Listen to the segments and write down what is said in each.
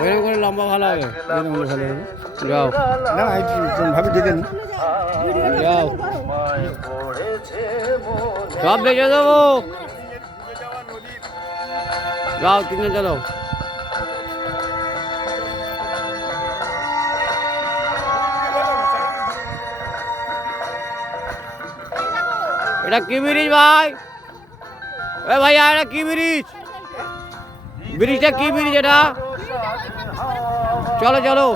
ওইরকম করে লম্বা ভালো হবে, ভালো হবে। যাও না ভাবি দেখে নি যাও, সব বেঁচে দেবো। যাও কিনে চলো। এটা কি ব্রিজ ভাই? এ ভাইয়া এটা কি ব্রিজ? ব্রিজটা কি ব্রিজ এটা? চলো চলো।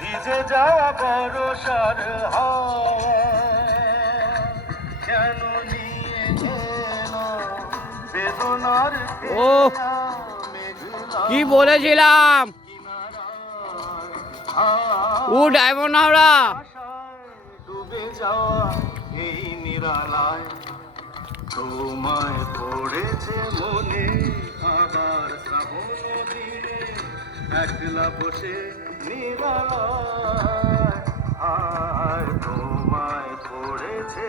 ভিজে যাওয়া বরসার হাওয়া কেন নিয়ে এলো বেদনার ও কি বলেছিলাম, ও ডায়মন্ড হাওড়া। ডুবে যাওয়া এই নিরালায় তোমায় পড়েছে মনে আবার শ্রাবণ দিনে একলা বসে নিরালায়, তোমায় পড়েছে